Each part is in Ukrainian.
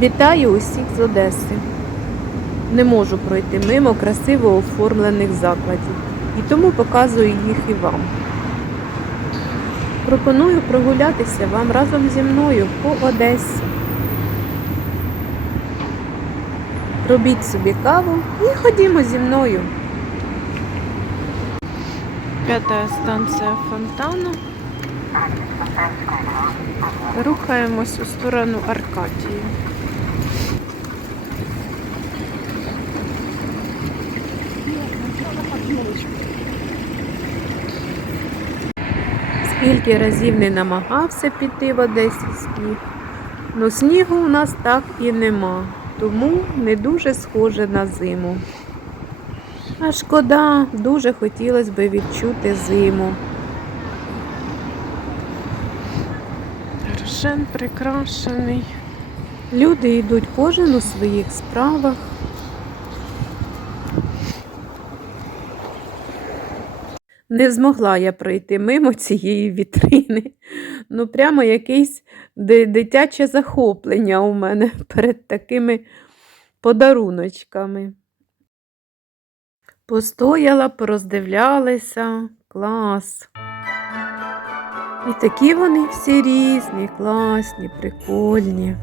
Вітаю усіх з Одеси. Не можу пройти мимо красиво оформлених закладів і тому показую їх і вам. Пропоную прогулятися вам разом зі мною по Одесі. Робіть собі каву і ходімо зі мною. П'ята станція фонтану. Рухаємось у сторону Аркадії. Скільки разів не намагався піти в Одесі сніг, но снігу у нас так і нема, тому не дуже схоже на зиму. А шкода, дуже хотілося б відчути зиму. Рошен прикрашений. Люди йдуть кожен у своїх справах. Не змогла я пройти мимо цієї вітрини. Ну, прямо якесь дитяче захоплення у мене перед такими подаруночками. Постояла, пороздивлялася. Клас. І такі вони всі різні, класні, прикольні.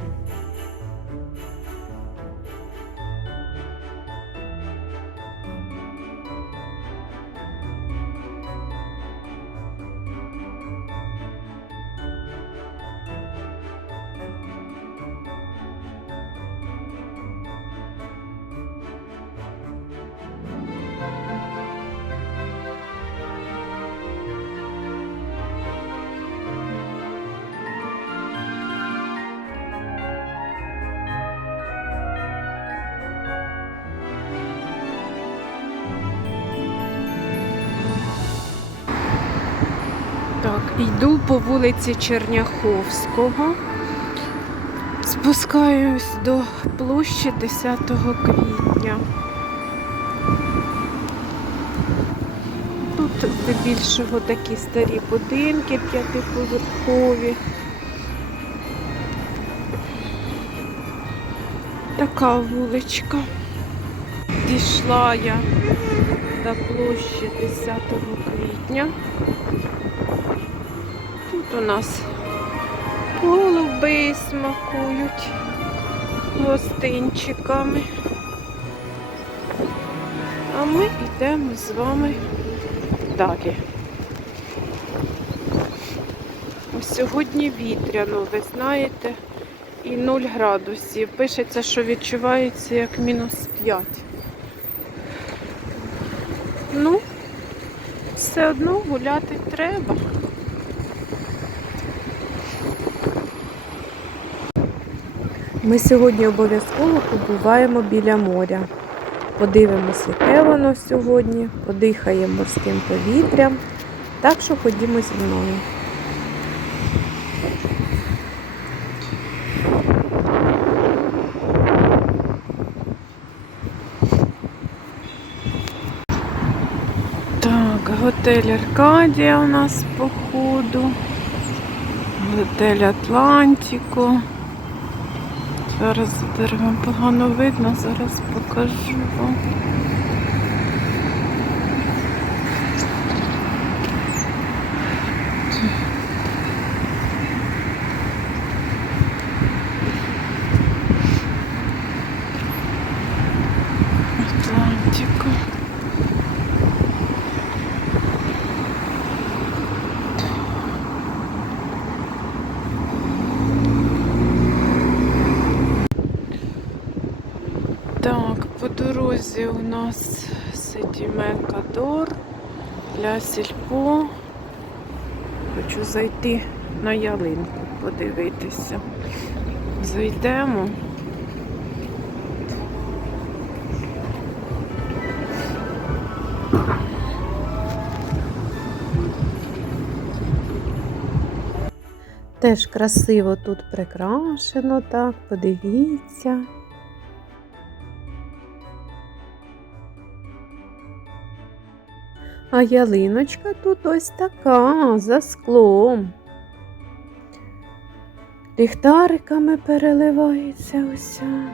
Йду по вулиці Черняховського. Спускаюсь до площі 10 квітня. Тут здебільшого такі старі будинки п'ятиповерхові. Така вуличка. Дійшла я до площі 10 квітня. Тут у нас голуби смакують гостинчиками. А ми йдемо з вами далі. Сьогодні вітряно, ви знаєте, і 0 градусів. Пишеться, що відчувається як мінус 5. Ну, все одно гуляти треба. Ми сьогодні обов'язково побуваємо біля моря. Подивимося, яке воно сьогодні, подихаємо морським повітрям. Так що ходімо зі мною. Так, готель Аркадія у нас по ходу. Готель Атлантико. Зараз за деревом погано видно, зараз покажу вам. Атлантико. Так, по дорозі у нас Сетіме Кадор для сільпо. Хочу зайти на ялинку, подивитися. Зайдемо. Теж красиво тут прикрашено, так, подивіться. А ялиночка тут ось така, за склом. ліхтариками переливається уся.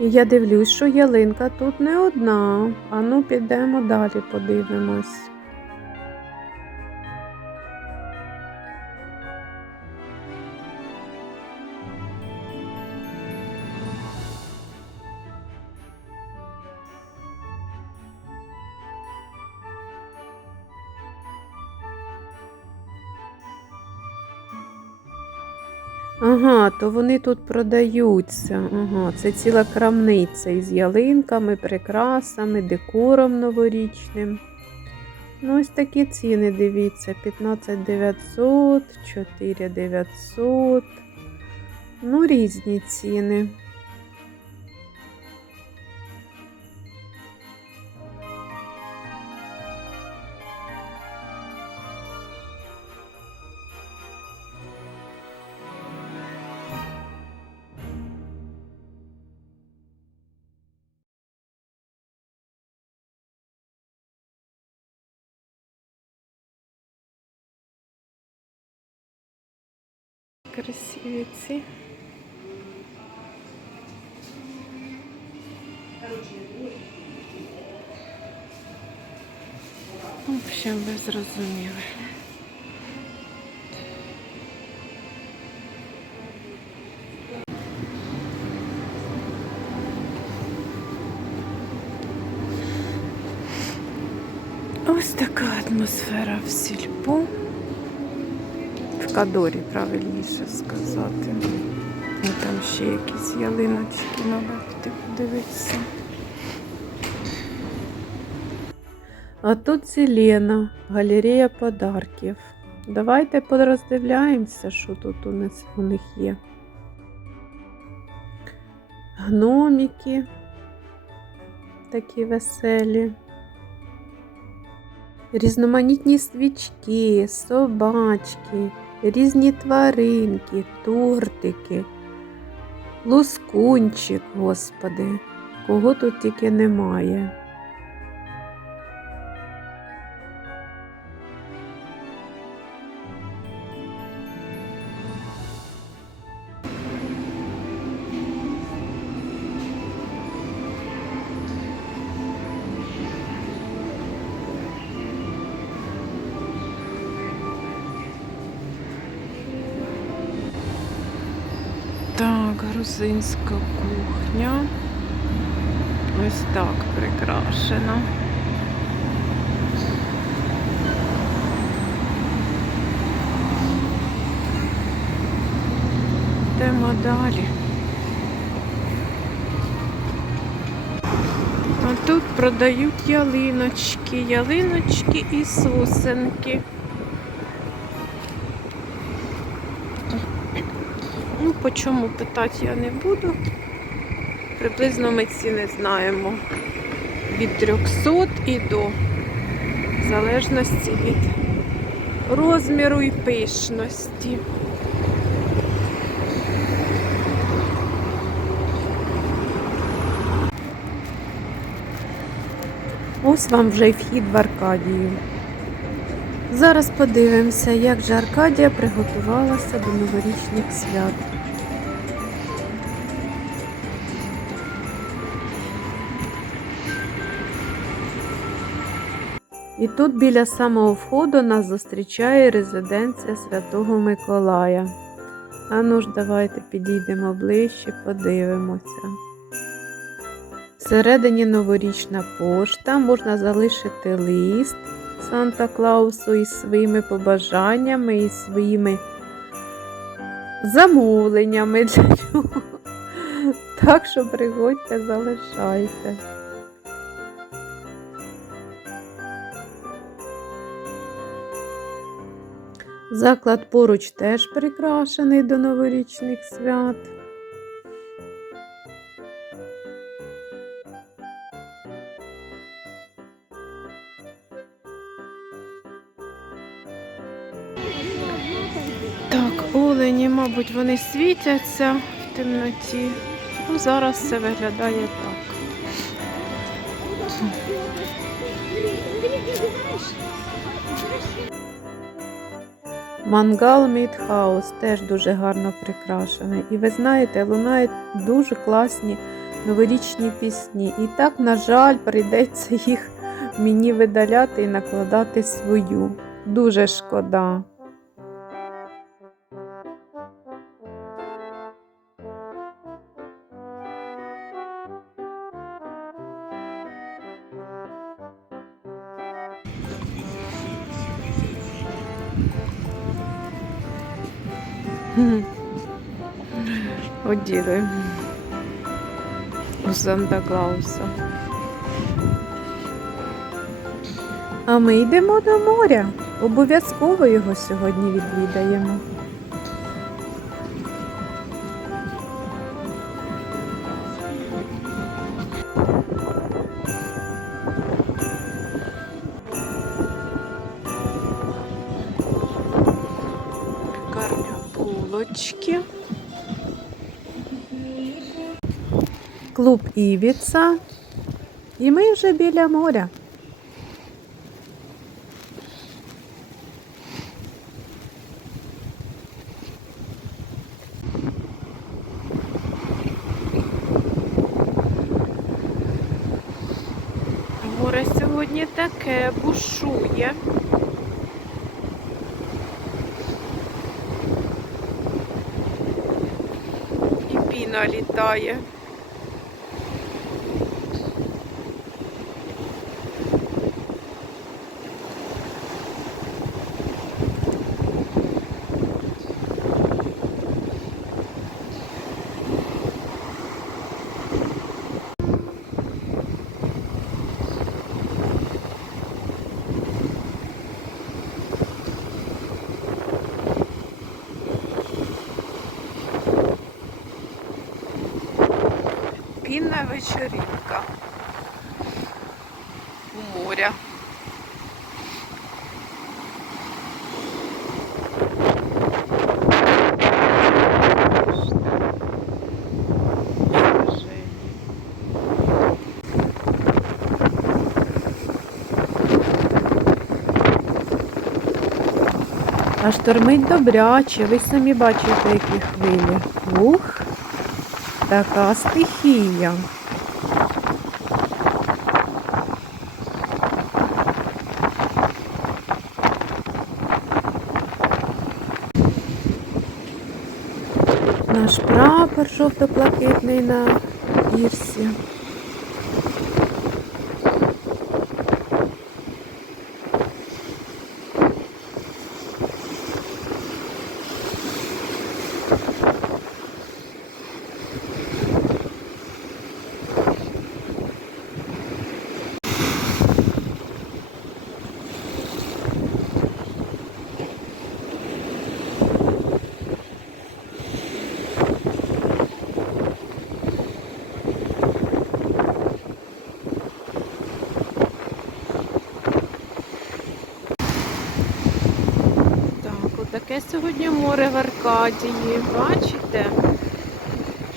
І я дивлюсь, що ялинка тут не одна. А ну підемо далі, подивимось. Ага, то вони тут продаються. Ага, це ціла крамниця із ялинками, прикрасами, декором новорічним. Ну, ось такі ціни, дивіться, 15 900, 4 900. Ну, різні ціни. Красиві ці. В общем, ви зрозуміли. Ось така атмосфера в сільпо. Кадорі, правильніше сказати. І там ще якісь ялиночки, треба піти подивитися. А тут Зелена, галерея подарків. Давайте пороздивляємося, що тут у нас у них є. Гномики такі веселі. Різноманітні свічки, собачки, різні тваринки, тортики, лускунчик, господи, кого тут тільки немає. Так, грузинська кухня. Ось так прикрашена. Йдемо далі. А тут продають ялиночки, ялиночки і сосенки. По чому питати я не буду. Приблизно ми ціни знаємо від 300 і до, залежності від розміру і пишності. Ось вам вже й вхід в Аркадію. Зараз подивимося, як же Аркадія приготувалася до новорічних свят. І тут біля самого входу нас зустрічає резиденція Святого Миколая. А ну ж, давайте підійдемо ближче, подивимося. Всередині новорічна пошта можна залишити лист Санта Клаусу із своїми побажаннями і своїми замовленнями для нього. Так що приходьте, залишайте. Заклад поруч теж прикрашений до новорічних свят. Так, олені, мабуть, вони світяться в темноті. Ну, зараз все виглядає так. Мангал Мідхаус теж дуже гарно прикрашений. І ви знаєте, лунають дуже класні новорічні пісні. І так, на жаль, прийдеться їх мені видаляти і накладати свою. Дуже шкода. Оділи у Санта Клауса. А ми йдемо до моря. Обов'язково його сьогодні відвідаємо. Карня Клуб Івіца. І ми вже біля моря. Море сьогодні таке бушує. І піна літає. Пінна у моря. А штормить добряче, ви самі бачите, які хвилі. Ух, така стихія. Наш прапор жовто-блакитний на пірсі. Отаке сьогодні море в Аркадії. Бачите?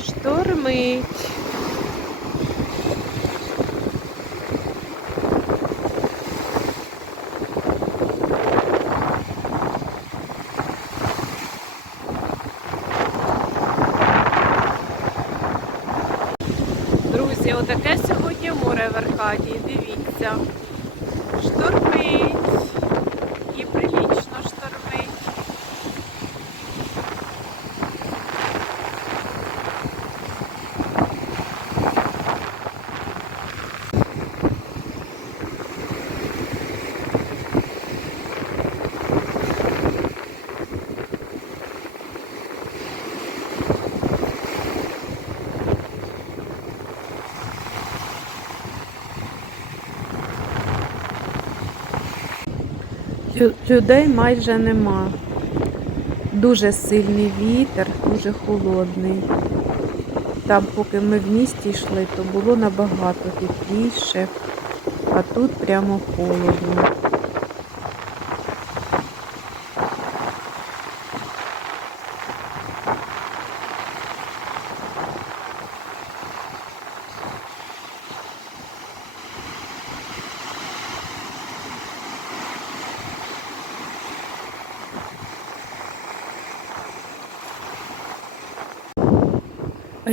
Штормить. Друзі, отаке сьогодні море в Аркадії. Дивіться. Штормить. І прилічно штормить. Лю- Людей майже нема. Дуже сильний вітер, дуже холодний. Там, поки ми в місті йшли, то було набагато тепліше, а тут прямо холодно.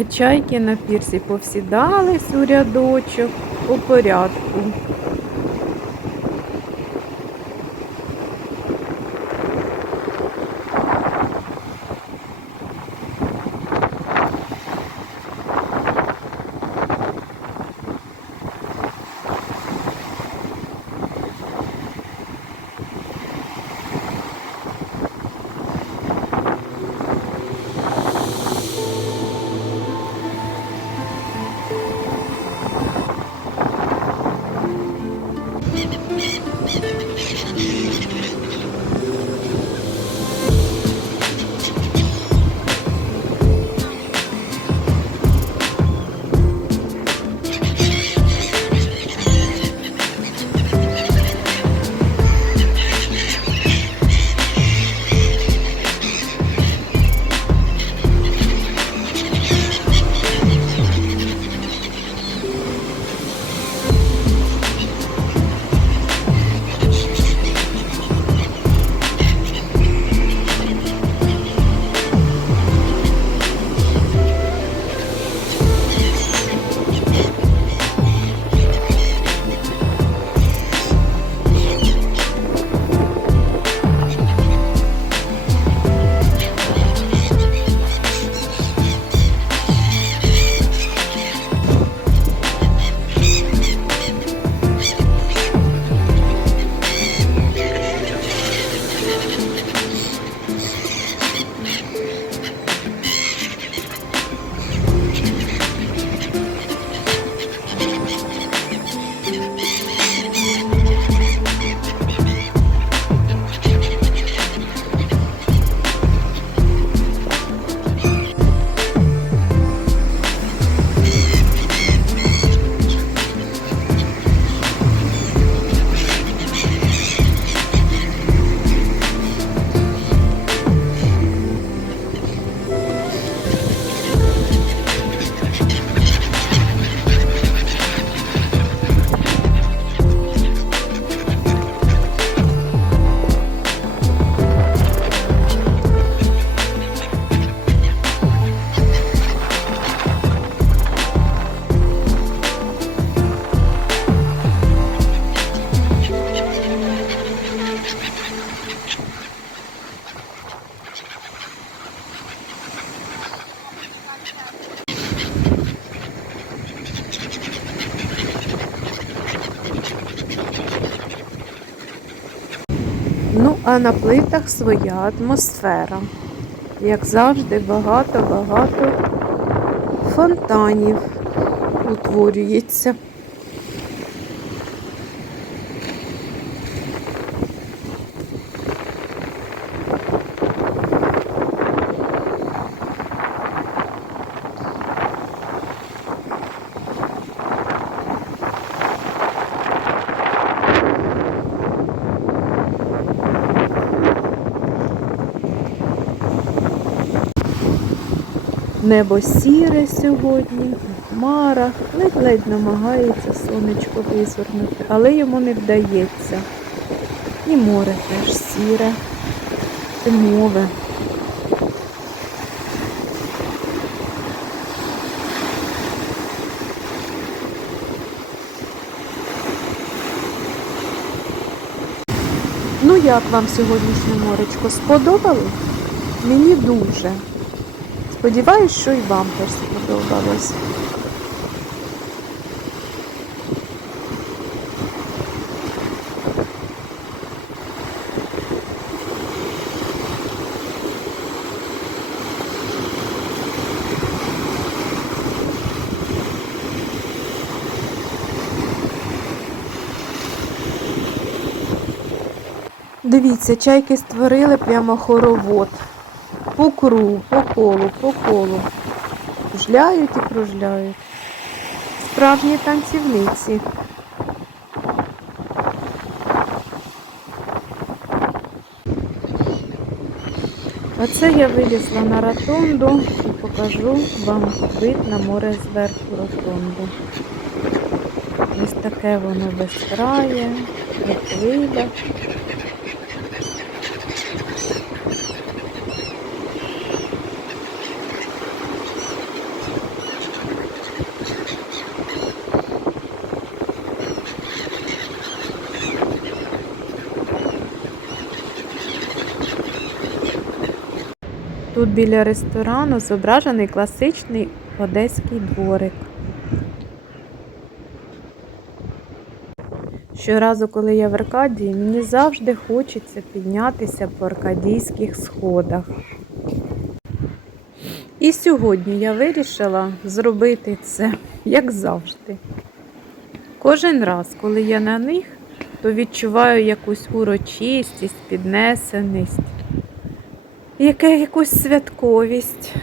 Чайки на пірсі повсідались у рядочок у порядку. А на плитах своя атмосфера. Як завжди, багато-багато фонтанів утворюється. Небо сіре сьогодні, хмара, ледь-ледь намагається сонечко визвернути, але йому не вдається. І море теж сіре, зимове. Ну, як вам сьогоднішнє моречко? Сподобалось? Мені дуже. Сподіваюсь, що і теж сподобалось. Дивіться, чайки створили прямо хоровод. По кругу, по колу, по колу. Кружляють і кружляють. Справжні танцівниці. Оце я вилізла на ротонду і покажу вам вид на море зверху ротонду. Ось таке воно безкрає, як біля ресторану зображений класичний одеський дворик. Щоразу, коли я в Аркадії, мені завжди хочеться піднятися по аркадійських сходах. І сьогодні я вирішила зробити це, як завжди. Кожен раз, коли я на них, то відчуваю якусь урочистість, піднесеність, яке якусь святковість.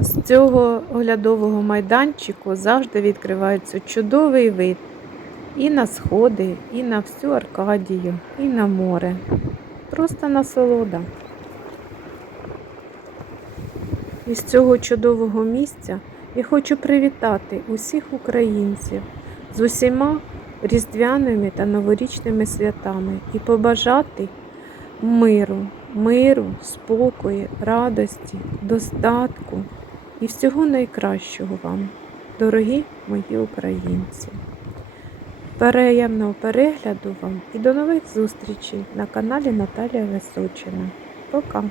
З цього оглядового майданчику завжди відкривається чудовий вид і на сходи, і на всю Аркадію, і на море. Просто насолода. Із цього чудового місця я хочу привітати усіх українців з усіма різдвяними та новорічними святами і побажати миру, миру, спокою, радості, достатку і всього найкращого вам, дорогі мої українці. Переємного перегляду вам і до нових зустрічей на каналі Наталія Височина. Пока!